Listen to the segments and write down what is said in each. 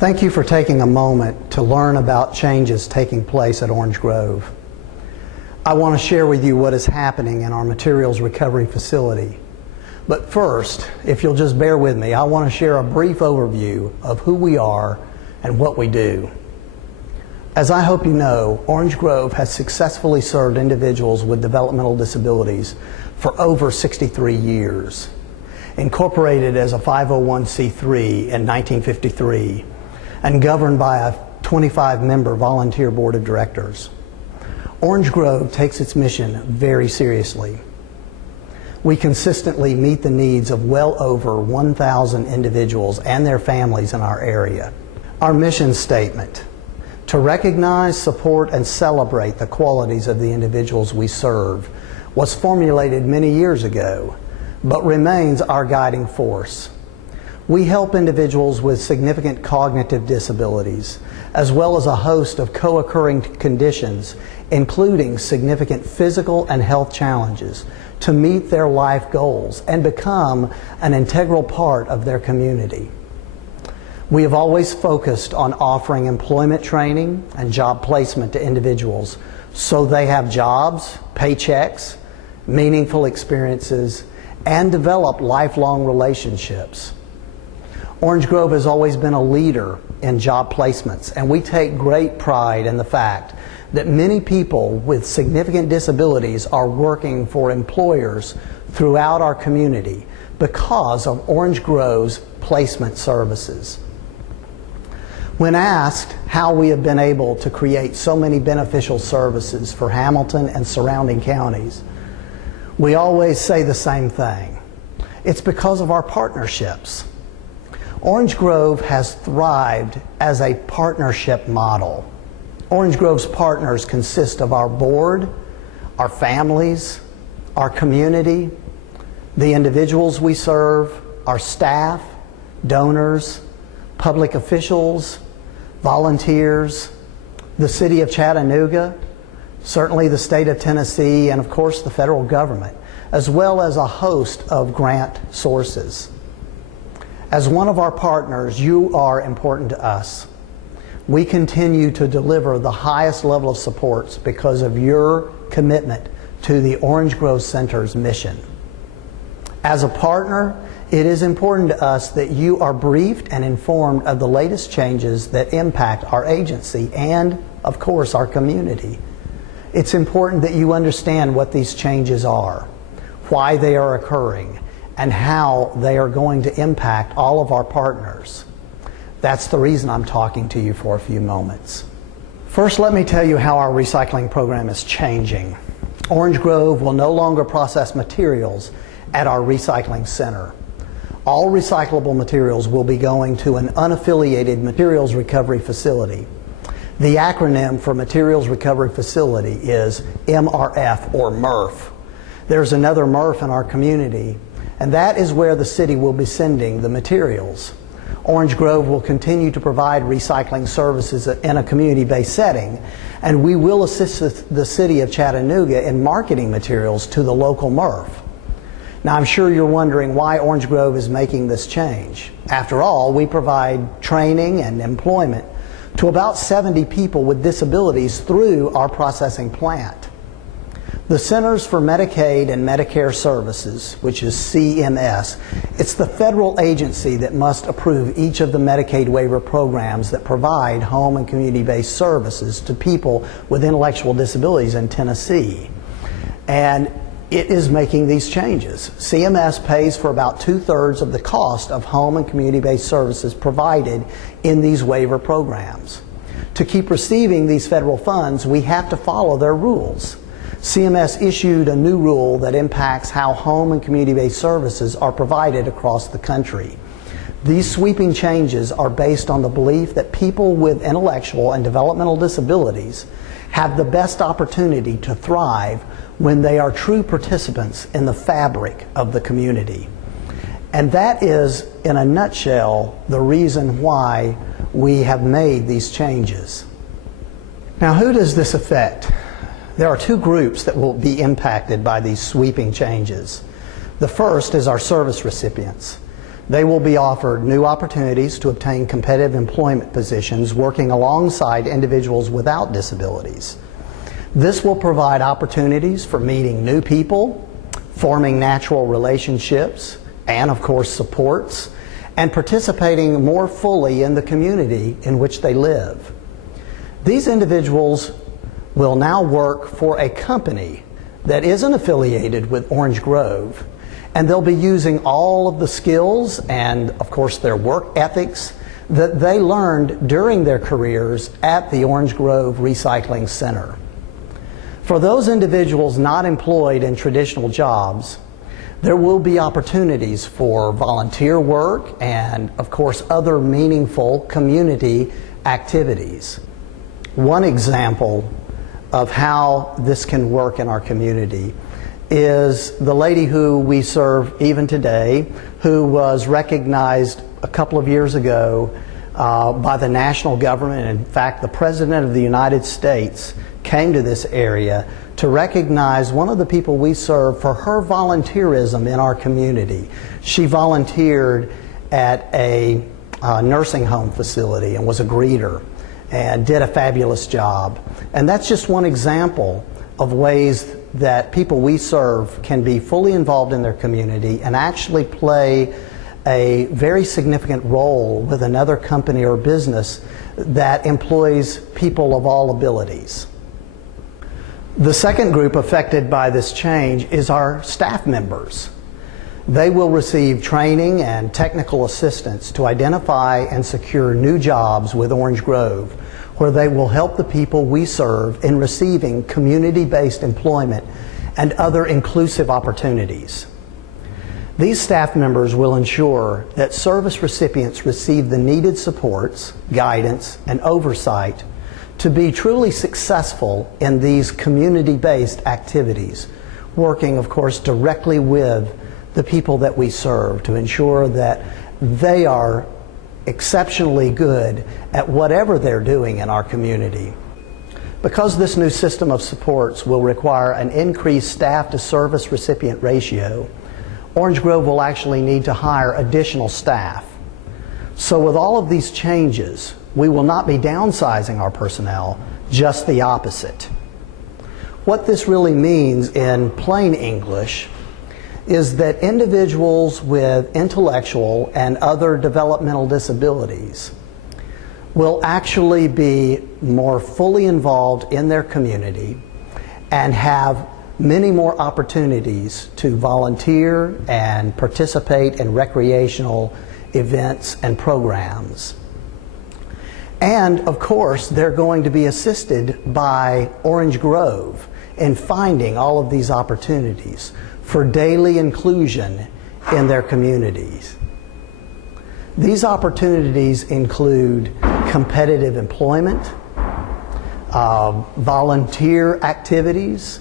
Thank you for taking a moment to learn about changes taking place at Orange Grove. I want to share with you what is happening in our materials recovery facility. But first, if you'll just bear with me, I want to share a brief overview of who we are and what we do. As I hope you know, Orange Grove has successfully served individuals with developmental disabilities for over 63 years. Incorporated as a 501c3 in 1953 and governed by a 25-member volunteer board of directors. Orange Grove takes its mission very seriously. We consistently meet the needs of well over 1,000 individuals and their families in our area. Our mission statement: to recognize, support, and celebrate the qualities of the individuals we serve, was formulated many years ago, but remains our guiding force. We help individuals with significant cognitive disabilities, as well as a host of co-occurring conditions, including significant physical and health challenges, to meet their life goals and become an integral part of their community. We have always focused on offering employment training and job placement to individuals so they have jobs, paychecks, meaningful experiences, and develop lifelong relationships. Orange Grove has always been a leader in job placements, and we take great pride in the fact that many people with significant disabilities are working for employers throughout our community because of Orange Grove's placement services. When asked how we have been able to create so many beneficial services for Hamilton and surrounding counties, we always say the same thing. It's because of our partnerships. Orange Grove has thrived as a partnership model. Orange Grove's partners consist of our board, our families, our community, the individuals we serve, our staff, donors, public officials, volunteers, the city of Chattanooga, certainly the state of Tennessee, and of course the federal government, as well as a host of grant sources. As one of our partners, you are important to us. We continue to deliver the highest level of supports because of your commitment to the Orange Grove Center's mission. As a partner, it is important to us that you are briefed and informed of the latest changes that impact our agency and, of course, our community. It's important that you understand what these changes are, why they are occurring, and how they are going to impact all of our partners. That's the reason I'm talking to you for a few moments. First, let me tell you how our recycling program is changing. Orange Grove will no longer process materials at our recycling center. All recyclable materials will be going to an unaffiliated materials recovery facility. The acronym for Materials Recovery Facility is MRF, or MRF. There's another MRF in our community, and that is where the city will be sending the materials. Orange Grove will continue to provide recycling services in a community-based setting, and we will assist the city of Chattanooga in marketing materials to the local MRF. Now, I'm sure you're wondering why Orange Grove is making this change. After all, we provide training and employment to about 70 people with disabilities through our processing plant. The Centers for Medicaid and Medicare Services, which is CMS, it's the federal agency that must approve each of the Medicaid waiver programs that provide home and community-based services to people with intellectual disabilities in Tennessee. And it is making these changes. CMS pays for about 2/3 of the cost of home and community-based services provided in these waiver programs. To keep receiving these federal funds, we have to follow their rules. CMS issued a new rule that impacts how home and community-based services are provided across the country. These sweeping changes are based on the belief that people with intellectual and developmental disabilities have the best opportunity to thrive when they are true participants in the fabric of the community. And that is, in a nutshell, the reason why we have made these changes. Now, who does this affect? There are two groups that will be impacted by these sweeping changes. The first is our service recipients. They will be offered new opportunities to obtain competitive employment positions working alongside individuals without disabilities. This will provide opportunities for meeting new people, forming natural relationships, and of course supports, and participating more fully in the community in which they live. These individuals will now work for a company that isn't affiliated with Orange Grove, and they'll be using all of the skills and of course their work ethics that they learned during their careers at the Orange Grove Recycling Center. For those individuals not employed in traditional jobs, there will be opportunities for volunteer work and, of course, other meaningful community activities. One example of how this can work in our community is the lady who we serve even today, who was recognized a couple of years ago by the national government. In fact, the President of the United States came to this area to recognize one of the people we serve for her volunteerism in our community. She volunteered at a nursing home facility and was a greeter and did a fabulous job. And that's just one example of ways that people we serve can be fully involved in their community and actually play a very significant role with another company or business that employs people of all abilities. The second group affected by this change is our staff members. They will receive training and technical assistance to identify and secure new jobs with Orange Grove, where they will help the people we serve in receiving community-based employment and other inclusive opportunities. These staff members will ensure that service recipients receive the needed supports, guidance, and oversight to be truly successful in these community-based activities, working, of course, directly with the people that we serve to ensure that they are exceptionally good at whatever they're doing in our community. Because this new system of supports will require an increased staff to service recipient ratio, Orange Grove will actually need to hire additional staff. So with all of these changes, we will not be downsizing our personnel, just the opposite. What this really means in plain English is that individuals with intellectual and other developmental disabilities will actually be more fully involved in their community and have many more opportunities to volunteer and participate in recreational events and programs. And of course, they're going to be assisted by Orange Grove in finding all of these opportunities for daily inclusion in their communities. These opportunities include competitive employment, volunteer activities,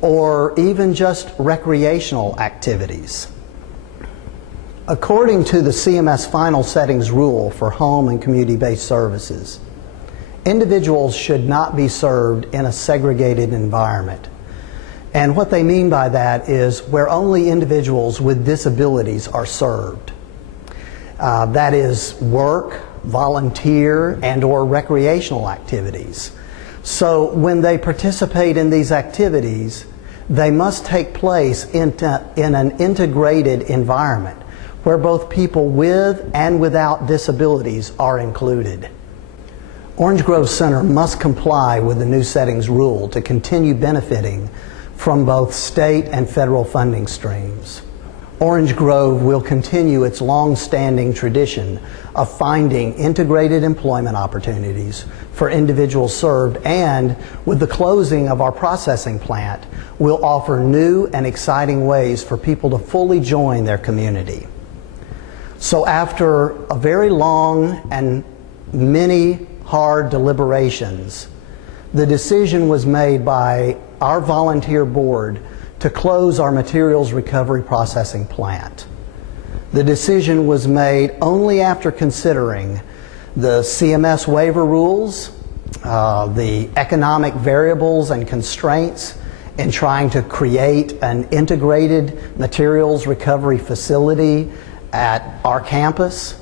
or even just recreational activities. According to the CMS Final Settings Rule for home and community-based services, individuals should not be served in a segregated environment. And what they mean by that is where only individuals with disabilities are served. That is work, volunteer, and or recreational activities. So when they participate in these activities, they must take place in an integrated environment where both people with and without disabilities are included. Orange Grove Center must comply with the new settings rule to continue benefiting from both state and federal funding streams. Orange Grove will continue its long-standing tradition of finding integrated employment opportunities for individuals served, and with the closing of our processing plant, will offer new and exciting ways for people to fully join their community. So after a very long and many hard deliberations, the decision was made by our volunteer board to close our materials recovery processing plant. The decision was made only after considering the CMS waiver rules, the economic variables and constraints in trying to create an integrated materials recovery facility at our campus,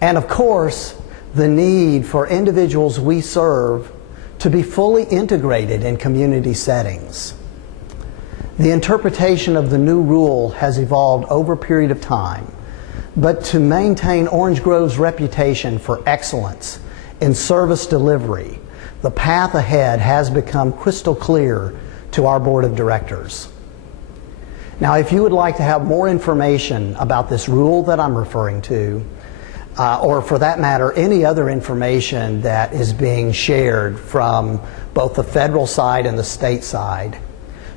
and of course, the need for individuals we serve to be fully integrated in community settings. The interpretation of the new rule has evolved over a period of time, but to maintain Orange Grove's reputation for excellence in service delivery, the path ahead has become crystal clear to our board of directors. Now, if you would like to have more information about this rule that I'm referring to, or for that matter, any other information that is being shared from both the federal side and the state side,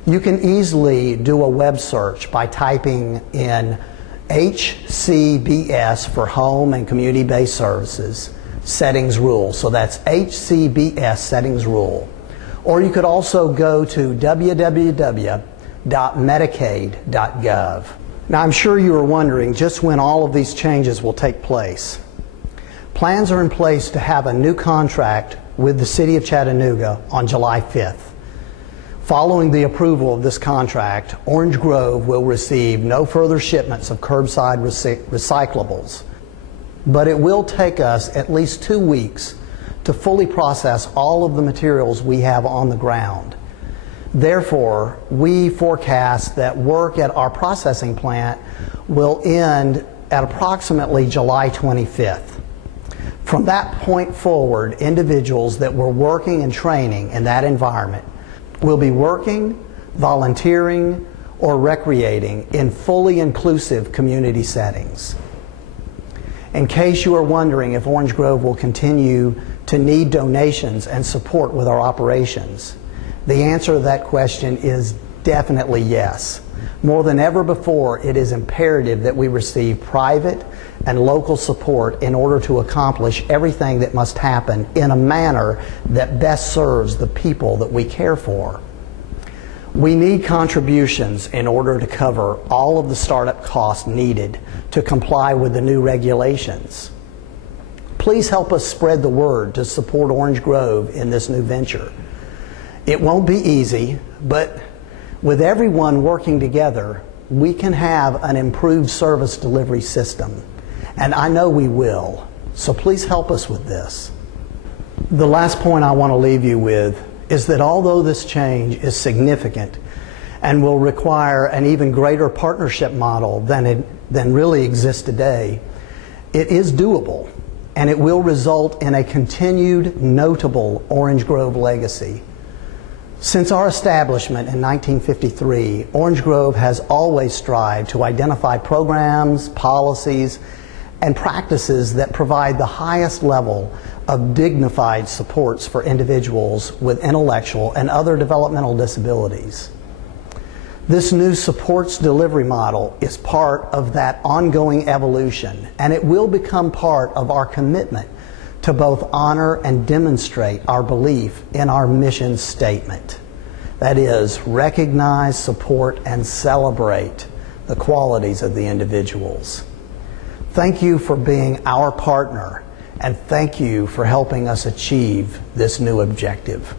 you can easily do a web search by typing in HCBS for Home and Community-Based Services Settings Rule. So that's HCBS Settings Rule. Or you could also go to www.medicaid.gov. Now, I'm sure you are wondering just when all of these changes will take place. Plans are in place to have a new contract with the City of Chattanooga on July 5th. Following the approval of this contract, Orange Grove will receive no further shipments of curbside recyclables, but it will take us at least 2 weeks to fully process all of the materials we have on the ground. Therefore, we forecast that work at our processing plant will end at approximately July 25th. From that point forward, individuals that were working and training in that environment will be working, volunteering, or recreating in fully inclusive community settings. In case you are wondering if Orange Grove will continue to need donations and support with our operations, the answer to that question is definitely yes. More than ever before, it is imperative that we receive private and local support in order to accomplish everything that must happen in a manner that best serves the people that we care for. We need contributions in order to cover all of the startup costs needed to comply with the new regulations. Please help us spread the word to support Orange Grove in this new venture. It won't be easy, but with everyone working together, we can have an improved service delivery system. And I know we will. So please help us with this. The last point I want to leave you with is that although this change is significant and will require an even greater partnership model than really exists today, it is doable, and it will result in a continued notable Orange Grove legacy. Since our establishment in 1953, Orange Grove has always strived to identify programs, policies, and practices that provide the highest level of dignified supports for individuals with intellectual and other developmental disabilities. This new supports delivery model is part of that ongoing evolution, and it will become part of our commitment to both honor and demonstrate our belief in our mission statement. That is, recognize, support, and celebrate the qualities of the individuals. Thank you for being our partner, and thank you for helping us achieve this new objective.